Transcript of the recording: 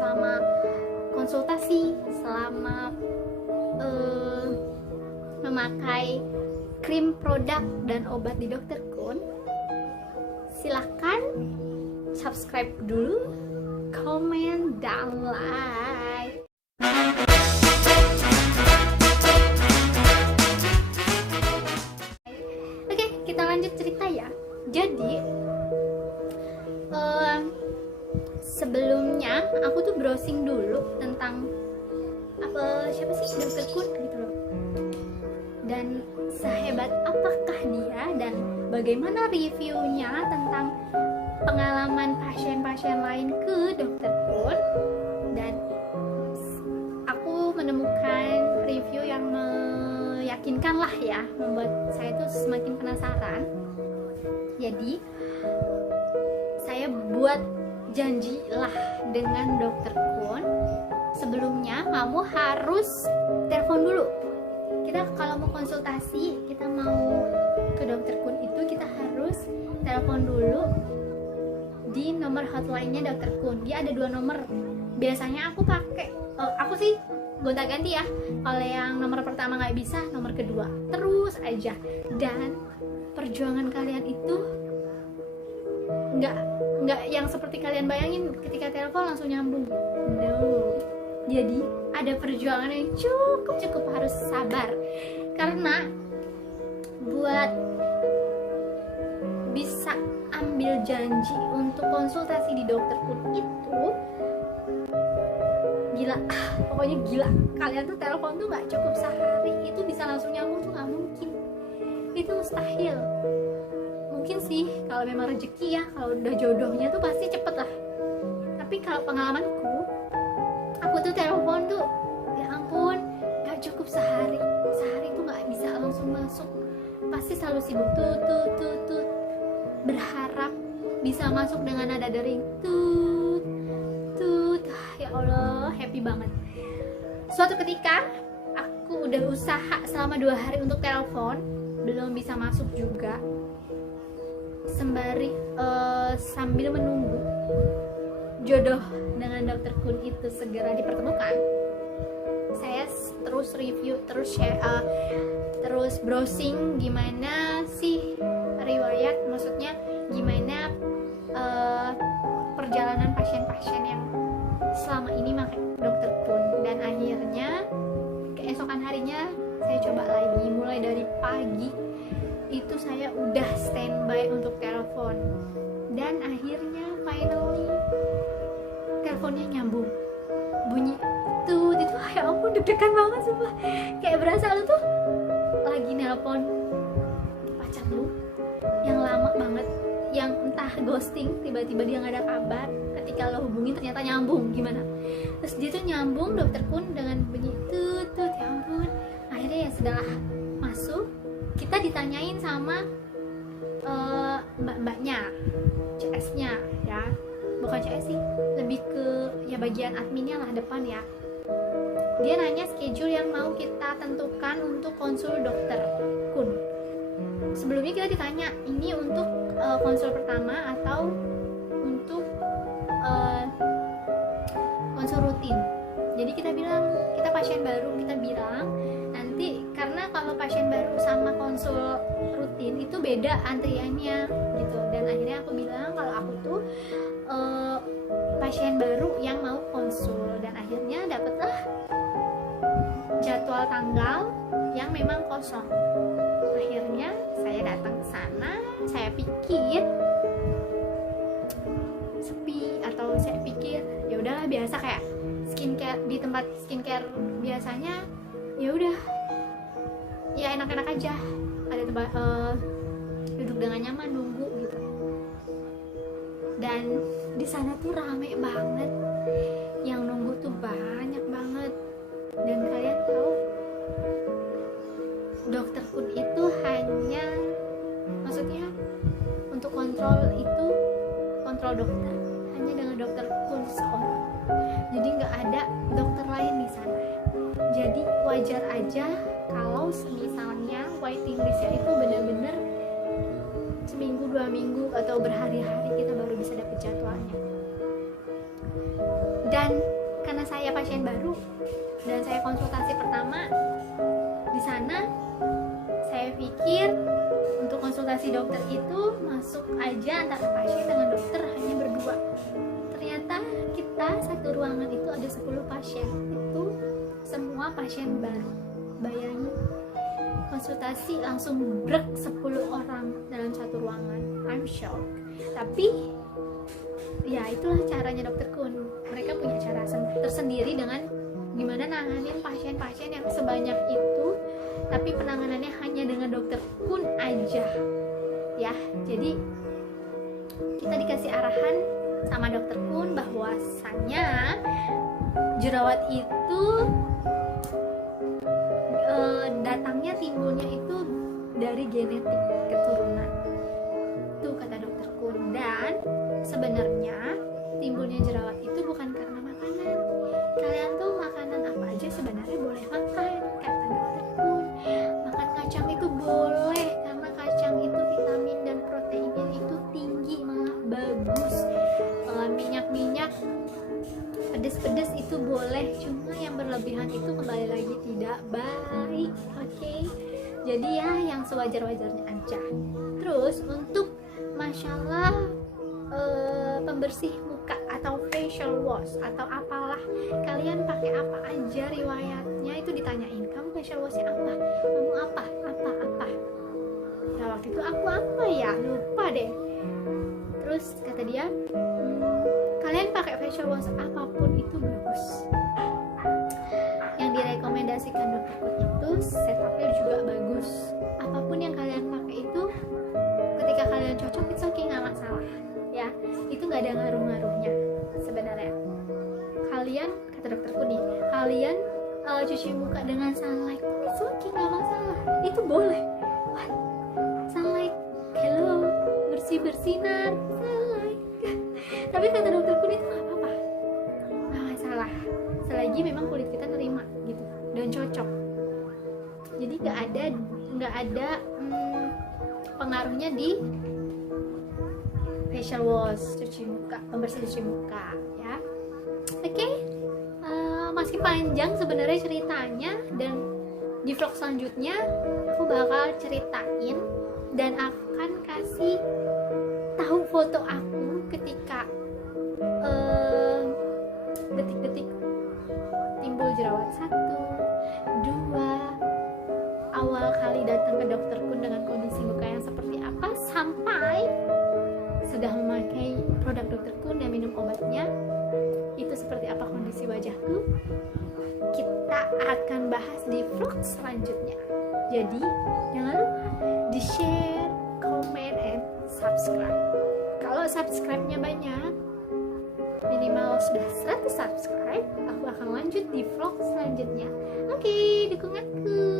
selama konsultasi, selama memakai krim, produk, dan obat di Dr. Kun, silahkan subscribe dulu, komen, dan like. Oke, kita lanjut cerita ya. Jadi sebelumnya aku tuh browsing dulu tentang siapa sih Dr. Kun gitu loh, dan sehebat apakah dia dan bagaimana reviewnya tentang pengalaman pasien-pasien lain ke Dr. Kun. Dan aku menemukan review yang meyakinkan lah ya, membuat saya tuh semakin penasaran. Jadi saya buat janji lah dengan Dr. Kun. Sebelumnya kamu harus telepon dulu. Kita kalau mau konsultasi, kita mau ke Dr. Kun itu kita harus telepon dulu di nomor hotline-nya Dr. Kun. Dia ada 2 nomor. Biasanya aku pakai, aku sih gonta-ganti ya. Kalau yang nomor pertama nggak bisa, nomor kedua terus aja. Dan perjuangan kalian itu nggak yang seperti kalian bayangin ketika telepon langsung nyambung. No. Jadi ada perjuangan yang cukup harus sabar, karena buat bisa ambil janji untuk konsultasi di Dr. Kun itu gila, pokoknya gila. Kalian tuh telepon tuh nggak cukup sehari itu bisa langsung nyambung tuh nggak mungkin, itu mustahil. Mungkin sih kalau memang rezeki ya, kalau udah jodohnya tuh pasti cepet lah. Tapi kalau pengalamanku, aku tuh telepon tuh ya ampun nggak cukup sehari tuh nggak bisa langsung masuk, pasti selalu sibuk tut, berharap bisa masuk dengan nada dering tut. Ya Allah, happy banget. Suatu ketika aku udah usaha selama 2 hari untuk telepon, belum bisa masuk juga. Sembari sambil menunggu jodoh dengan Dr. Kun itu segera dipertemukan, saya terus review, terus share, terus browsing gimana sih riwayat, maksudnya gimana perjalanan pasien-pasien yang selama ini pakai Dr. Kun. Dan akhirnya keesokan harinya saya coba lagi, mulai dari pagi itu saya udah standby untuk telepon, dan akhirnya finally teleponnya nyambung, bunyi tuh itu. Ya ampun, deg-degan banget sumpah, kayak berasa lu tuh lagi nelpon pacar lu yang lama banget, yang entah ghosting, tiba-tiba dia nggak ada kabar, ketika lo hubungin ternyata nyambung. Gimana? Terus dia tuh nyambung Dr. Kun dengan bunyi tut. Ya ampun, akhirnya ya setelah masuk kita ditanyain sama mbak-mbaknya, CS-nya ya, bukan CS sih, lebih ke ya bagian adminnya lah, depan ya. Dia nanya schedule yang mau kita tentukan untuk konsul Dr. Kun. Sebelumnya kita ditanya ini untuk konsul pertama atau untuk konsul rutin. Jadi kita bilang kita pasien baru, kita bilang nanti, karena kalau pasien baru sama konsul rutin itu beda antriannya gitu. Dan akhirnya aku bilang kalau aku tuh pasien baru yang mau konsul, dan akhirnya dapetlah jadwal tanggal yang memang kosong. Akhirnya saya datang ke sana, saya pikir sepi, atau saya pikir ya udahlah biasa kayak skincare di tempat skincare biasanya, ya udah ya enak-enak aja, ada tempat duduk dengan nyaman nunggu gitu. Dan di sana tuh rame banget, yang nunggu tuh banyak banget. Dan kalian tahu Dr. Kun itu hanya, maksudnya untuk kontrol itu, kontrol dokter hanya dengan Dr. Kun seorang, jadi nggak ada dokter lain di sana. Jadi wajar aja kalau misalnya waiting listnya itu benar-benar seminggu 2 minggu atau berhari-hari kita baru bisa dapet jadwalnya. Dan Dan karena saya pasien baru dan saya konsultasi pertama di sana, saya pikir untuk konsultasi dokter itu masuk aja antara pasien dengan dokter hanya berdua. Ternyata kita satu ruangan itu ada 10 pasien. Itu semua pasien baru. Bayangin, konsultasi langsung brek 10 orang dalam satu ruangan. I'm shocked. Tapi ya itulah caranya dokter Kun. Mereka punya cara tersendiri dengan gimana nanganin pasien-pasien yang sebanyak itu, tapi penanganannya hanya dengan dokter Kun aja ya. Jadi kita dikasih arahan sama dokter Kun bahwasannya jerawat itu datangnya, timbulnya itu dari genetik keturunan, tuh kata dokter Kun. Dan sebenarnya timbulnya jerawat itu bukan karena makanan. Kalian tuh makanan apa aja sebenarnya boleh makan, kata dokter Kun. Makan kacang itu boleh, karena kacang itu vitamin dan proteinnya itu tinggi, malah bagus. Minyak-minyak pedes-pedes itu boleh, cuma yang berlebihan itu kembali lagi tidak baik. Oke? Jadi ya yang sewajar-wajarnya aja. Terus untuk masalah pembersih muka atau facial wash atau apalah, kalian pakai apa aja riwayatnya itu ditanyain. Kamu facial washnya apa? Kamu apa? Ya waktu itu aku apa ya? Lupa deh. Terus kata dia, kalian pakai facial wash apapun itu bagus. Yang direkomendasikan dokter Kun itu Cetaphil juga bagus. Apapun yang kalian pakai itu, ketika kalian cocok itu oke, nggak masalah ya. Itu nggak ada ngaruh-ngaruhnya sebenarnya. Kalian, kata dokter Kun nih, kalian cuci muka dengan sunlight itu oke, nggak masalah. Itu boleh. What? Sunlight, hello, bersinar sunlight. Tapi kata dokter Kun itu nggak apa-apa, nggak masalah, selagi memang kulit kita terima gitu dan cocok. Jadi nggak ada pengaruhnya di facial wash, cuci muka, pembersih cuci muka ya. Oke. Masih panjang sebenarnya ceritanya, dan di vlog selanjutnya aku bakal ceritain dan akan kasih tahu foto aku ketika detik-detik timbul jerawat 1, 2, awal kali datang ke dokter Kun dengan kondisi muka yang seperti apa, sampai sudah memakai produk dokter Kun dan minum obatnya itu seperti apa kondisi wajahku. Kita akan bahas di vlog selanjutnya. Jadi jangan lupa di share, comment, and subscribe. Kalau subscribe-nya banyak, minimal sudah 100 subscribe, aku akan lanjut di vlog selanjutnya. Oke, dukunganku.